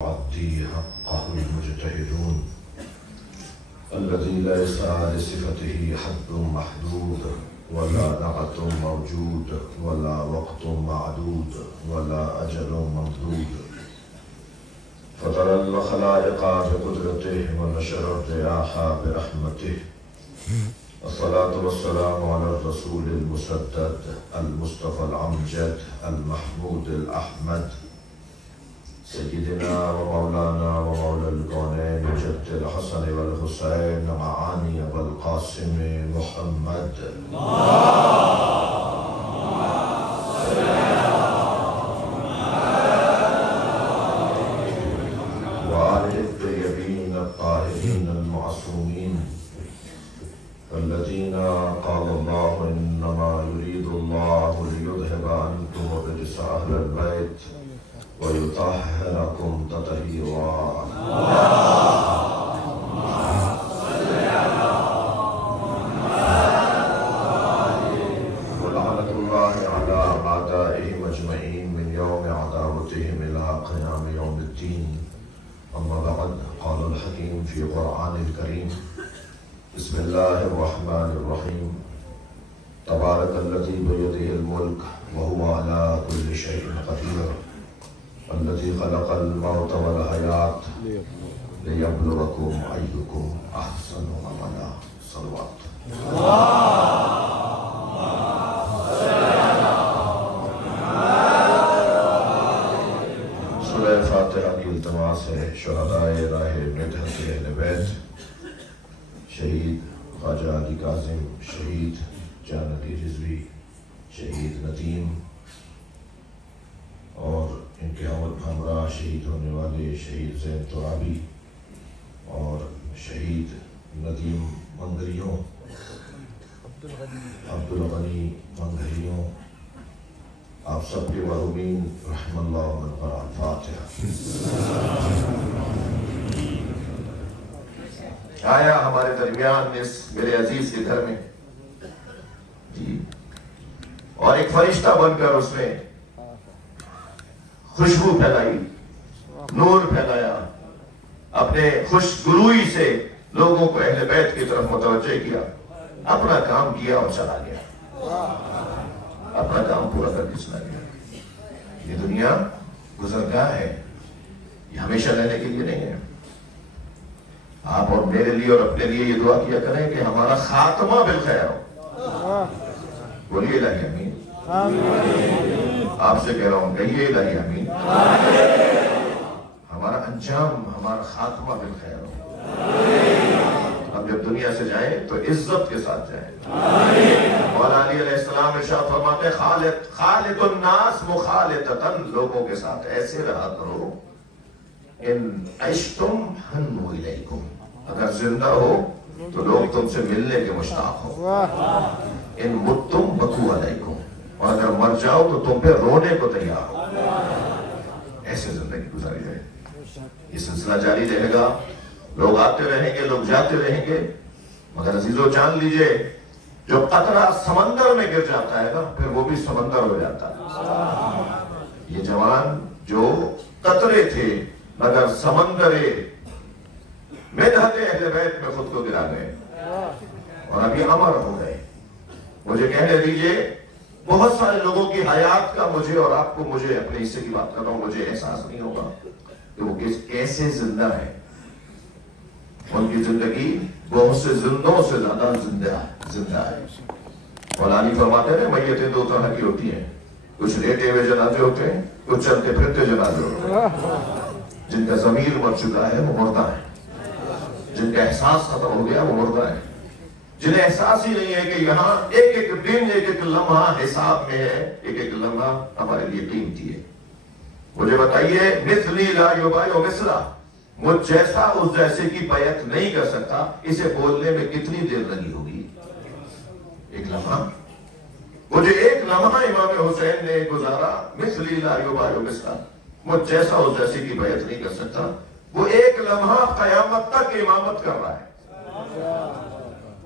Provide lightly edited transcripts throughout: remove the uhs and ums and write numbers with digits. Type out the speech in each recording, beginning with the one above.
عبدي حقه المجتهدون الذي ليس لصفته حد محدود ولا نعت موجود ولا وقت معدود ولا أجل ممدود، فطر الخلائق بقدرته ونشر الرياح برحمته. الصلاة والسلام على الرسول المسدد المصطفى الأمجد المحمود الأحمد سيدنا ومولانا ومولى الكونين جد الحسن والحسين معاني والقاسم محمد. وآله الطيبين الطاهرين المعصومين الذين قال الله إنما يريد الله ليذهب عنكم الرجس أهل البيت ويطهركم تطهيرا. ولعنة الله على أعدائهم أجمعين من يوم عداوتهم إلى قيام يوم الدين. أما بعد، قال الحكيم في القرآن الكريم: بسم الله الرحمن الرحيم. تبارك الذي بيده الملك وهو على كل شيء قدير، الذي خلق الموت والحياة ليبلوكم أيكم أحسن عملا. صلوات. سورہ فاتحہ کی التماس ہے شہدائے راہ مدحت اہل بیت، شہید خواجہ علی کاظم، شہید جان علی رضوی، شہید ندیم اور ان کے ہمراہ شہید ہونے والے شہید زین ترابی اور شہید ندیم منگریوں، عبدالغنی منگریوں، آپ سب کے مرحومین رحم اللہ من قرأ الفاتحہ۔ آیا ہمارے درمیان اس میرے عزیز کے گھر میں جی، اور ایک فرشتہ بن کر اس نے خوشبو پھیلائی، نور پھیلایا، اپنے خوشگلوئی سے لوگوں کو اہل بیت کی طرف متوجہ کیا، اپنا کام کیا اور چلا گیا، اپنا کام پورا کر کے چلا گیا۔ یہ دنیا گزرگاہ ہے، یہ ہمیشہ رہنے کے لیے نہیں ہے۔ آپ اور میرے لیے اور اپنے لیے یہ دعا کیا کریں کہ ہمارا خاتمہ بالخیر ہو۔ بولیے الہی امین۔ آپ سے کہہ رہا ہوں، کہیے الہی امین۔ ہمارا انجام، ہمارا خاتمہ بالخیر ہو۔ ہم جب دنیا سے جائیں تو عزت کے ساتھ جائیں۔ مولا علی علیہ السلام ارشاد فرماتے: خالق الناس مخالطتاً، لوگوں کے ساتھ ایسے رہا کرو ان عشتم حنوا الیکم، اگر زندہ ہو تو لوگ تم سے ملنے کے مشتاق ہو، ان متم بکو علیکم، اور اگر مر جاؤ تو تم پہ رونے کو تیار ہو۔ ایسے زندگی گزاری جائے، یہ سلسلہ جاری رہے گا، لوگ آتے رہیں گے، لوگ جاتے رہیں گے، مگر عزیزو جان لیجئے جو قطرہ سمندر میں گر جاتا ہے نا، پھر وہ بھی سمندر ہو جاتا ہے۔ یہ جوان جو قطرے تھے مگر سمندر مدحت اہل بیت میں خود کو گرا گئے اور ابھی امر ہو گئے۔ مجھے کہنے دیجئے، بہت سارے لوگوں کی حیات کا مجھے اور آپ کو، مجھے اپنے حصے کی بات کر رہا ہوں، مجھے احساس نہیں ہوگا کہ وہ کیسے زندہ ہے۔ ان کی زندگی بہت سے زندوں سے زیادہ زندہ ہے۔ مولانا فرماتے ہیں میتیں دو طرح کی ہوتی ہیں، کچھ لیٹے ہوئے جنازے ہوتے ہیں، کچھ چلتے پھرتے جنازے ہوتے ہیں۔ جن کا ضمیر مر چکا ہے وہ مردہ ہے، جن کا احساس ختم ہو گیا وہ مردہ ہے، جنہیں احساس ہی نہیں ہے کہ یہاں ایک ایک دن، ایک ایک لمحہ حساب میں ہے، ایک ایک لمحہ ہمارے لیے قیمتی ہے۔ مجھے بتائیے، مثلی لا یبایع مثلہ، مجھ جیسا اس جیسے کی بیعت نہیں کر سکتا، اسے بولنے میں کتنی دیر لگی ہوگی؟ ایک لمحہ۔ مجھے ایک لمحہ امام حسین نے گزارا، مثلی لا یبایع مثلہ، مجھ جیسا اس جیسے کی بیعت نہیں کر سکتا۔ وہ ایک لمحہ قیامت تک امامت کر رہا ہے۔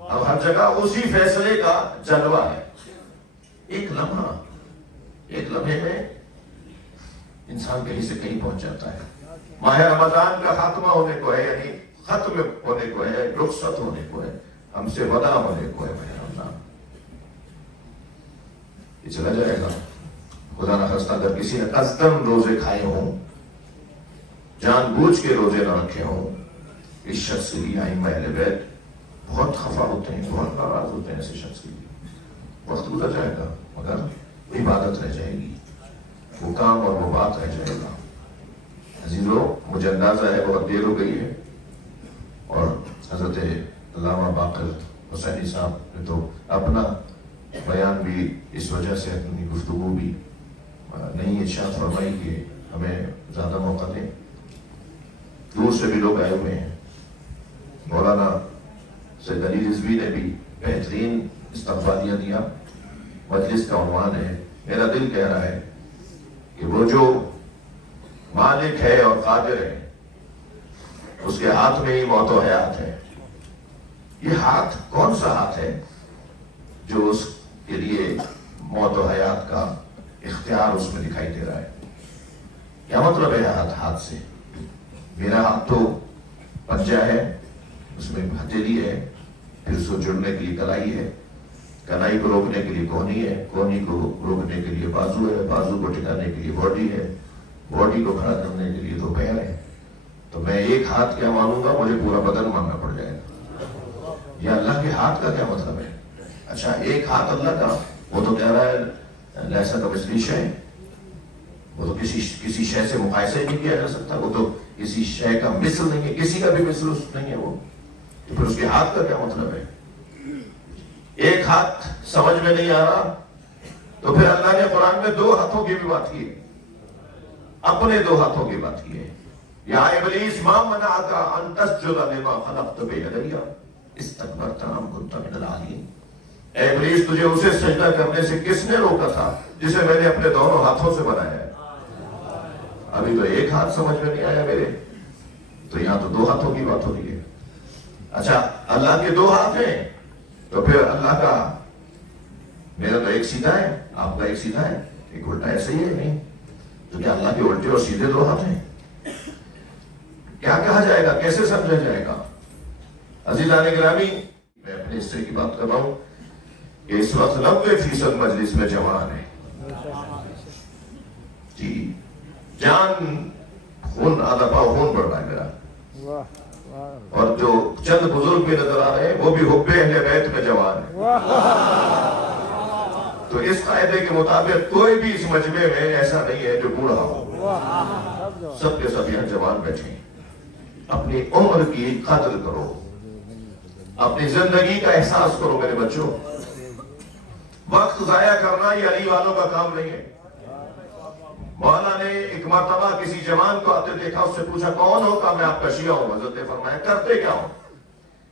اب ہر جگہ اسی فیصلے کا جلوہ ہے۔ ایک لمحہ، ایک لمحے میں انسان کہیں سے کہیں پہنچ جاتا ہے۔ माह रमजान का खात्मा होने को है, यानी खत्म होने को है, रुखसत होने को है, हमसे वदा होने को है। माह रमजान ये चला जाएगा। खुदा ना खास्ता अगर किसी ने कस्दम रोजे खाए हों, जानबूझ के रोजे न रखे हों, इस शख्स के लिए आइम्मा अहले बैत बहुत खफा होते हैं, बहुत नाराज होते हैं ऐसे शख्स के लिए। वक्त गुजर जाएगा मगर इबादत रह जाएगी, वो काम और वो बात रह जाएगा। अजीजों, मुझे अंदाजा है बहुत देर हो गई है और हजरत अल्लामा बाकर हुसैनी साहब ने तो अपना बयान भी इस वजह से, अपनी गुफ्तगू भी नहीं इरशाद फरमाई कि हमें ज्यादा मौका दें। दूर से भी लोग आए हुए हैं। मौलाना सैयद अली रिजवी ने भी बेहतरीन इस्तक़बालिया दिया। मजलिस का उन्वान है, मेरा दिल कह रहा है कि वो जो मालिक है और कादिर है, उसके हाथ में ही मौत और हयात है। ये हाथ कौन सा हाथ है जो उसके लिए मौत और हयात का इख्तियार उसमें दिखाई दे रहा है? क्या मतलब है हाथ से? मेरा हाथ तो पंजा है, उसमें हथेली है, फिर उसको जुड़ने के लिए कलाई है, कलाई को रोकने के लिए कोहनी है, कोहनी को रोकने के लिए बाजू है, बाजू को टिकाने के लिए बॉडी है, बॉडी को खड़ा करने के लिए दो पैर है। तो मैं एक हाथ क्या मानूंगा, मुझे पूरा बदन मानना पड़ जाएगा। या अल्लाह के हाथ का क्या मतलब है? अच्छा, एक हाथ अल्लाह का, वो तो कह रहा है लैसा का मिसली शय, वो तो किसी शय से मुकायसा ही नहीं किया जा सकता, वो तो किसी शय का मिसल नहीं है, किसी का भी मिसल नहीं है वो। तो फिर उसके हाथ का क्या मतलब है? एक हाथ समझ में नहीं आ रहा, तो फिर अल्लाह ने कुरान में दो हाथों की भी बात की है, अपने दो हाथों की बात की है। या इब्लीस मा मनाका अन तस्जुदा लिमा खलक़तु बियदैया इस्तकबरता अम कुन्ता मिनल आलीन। ऐ इब्लीस, तुझे उसे सजदा करने से किसने रोका था जिसे मैंने अपने दोनों हाथों से बनाया है? अभी तो एक हाथ समझ में नहीं आया मेरे, तो यहां तो दो हाथों की बात हो रही है। अच्छा, अल्लाह के दो हाथ हैं, तो फिर अल्लाह का, मेरा तो एक सीधा है, आपका एक सीधा है, एक उल्टा है, सही है नहीं? तो क्या अल्लाह के उल्टे और सीधे दो हाथ हैं? क्या कहा जाएगा, कैसे समझा जाएगा? अज़ीज़ान गिरामी, मैं अपने हिस्से की बात कर रहा हूं कि इस वक्त 90% मजलिस में जवान है जी, जान खून आधा पाव खून बढ़ रहा है मेरा, और जो चंद बुजुर्ग भी नजर आ रहे हैं वो भी हुब्बे अहले बैत में जवान है। तो इस कायदे के मुताबिक कोई भी इस मजमे में ऐसा नहीं है जो बूढ़ा हो, सब के सब यहाँ जवान बैठे हैं। अपनी उम्र की कदर करो, अपनी जिंदगी का एहसास करो मेरे बच्चों। वक्त जाया करना ये अली वालों का काम नहीं है। मौला ने एक मर्तबा किसी जवान को आते देखा, उससे पूछा कौन हो? कहा मैं आपका शिया हूं। हजरत ने फरमाया करते क्या हो?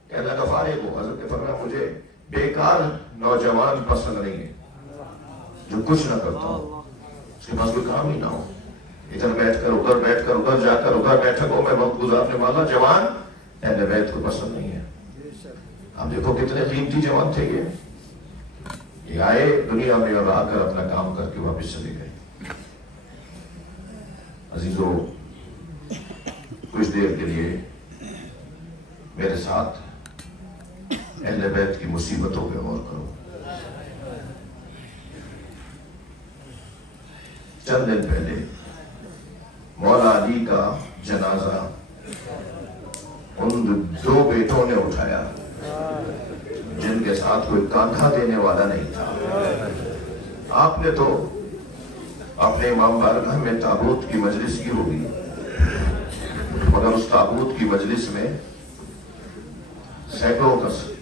कहने लगा फारिग हो। हजरत ने फरमाया मुझे बेकार नौजवान पसंद नहीं है जो कुछ ना करता हो, उसके पास कोई काम ही ना हो, इधर बैठकर उधर जाकर उधर बैठक हो, मैं वक्त गुजारने वाला जवान अहले बैत को पसंद नहीं है। आप देखो कितने कीमती जवान थे ये आए दुनिया में और आकर अपना काम करके वापस चले गए। अजीजों, कुछ देर के लिए मेरे साथ अहले बैत की मुसीबतों पे गौर करो। चंद दिन पहले मौला अली का जनाजा उन दो बेटों ने उठाया जिनके साथ कोई कांधा देने वाला नहीं था। आपने तो अपने इमाम बारगाह में ताबूत की मजलिस की होगी, मगर उस ताबूत की मजलिस में सैकड़ों,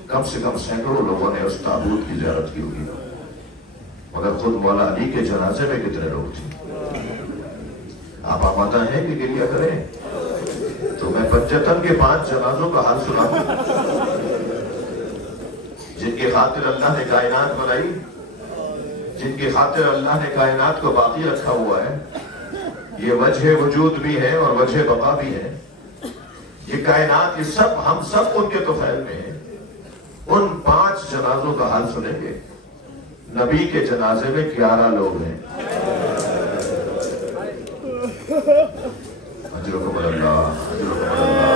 कम से कम सैकड़ों लोगों ने उस ताबूत की ज़ियारत की होगी, मगर खुद मौला अली के जनाजे में कितने लोग थे? आप आमादा हैं कि गिलिया करें? तो मैं पंचतन के 5 जनाजों का हाल सुनाऊं जिनकी खातिर अल्लाह ने कायनात बनाई, जिनकी खातिर अल्लाह ने कायनात को बाकी रखा हुआ है। ये वजह वजूद भी है और वजह बका भी है। ये कायनात, ये सब, हम सब उनके तोफैल में हैं। उन 5 जनाजों का हाल सुनेंगे। नबी के जनाजे में 11 लोग हैं। अजरकुम अल्लाह, अजरकुम अल्लाह।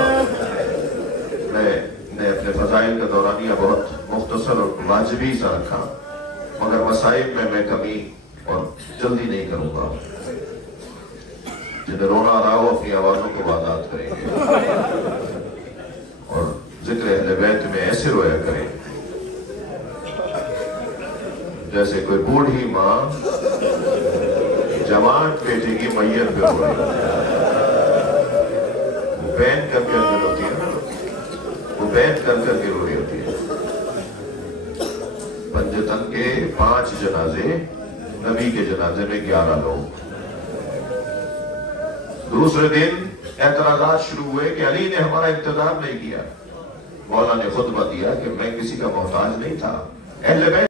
मैं अपने फजाइल का दौरानिया बहुत मुख्तसर और वाजिबी सा रखा, मगर मसाइब में मैं कमी और जल्दी नहीं करूंगा। जिन्हें रोना आ रहा हो अपनी आवाजों को वादात करेंगे और जिक्र अहले बैत में ऐसे रोया करें जैसे कोई बूढ़ी माँ जवान बेटे की मैयत पे रो रही, वो बैन कर करके रोती है ना, वो बैन कर करके रो रही होती है। पंजतन के 5 जनाजे, नबी के जनाजे में 11 लोग। दूसरे दिन एतराजात शुरू हुए कि अली ने हमारा इंतजाम नहीं किया। मौला ने खुतबा दिया कि मैं किसी का मोहताज नहीं था। अहले बैत